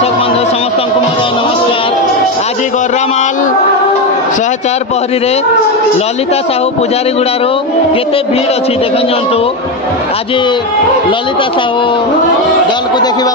दर्शक बंधु समस्त को मोर नमस्कार। आज गरामाल 104 पहरी रे ललिता साहू पुजारी गुड़ारू केते भीड़ अच्छी देख आज ललिता साहू दल को देखा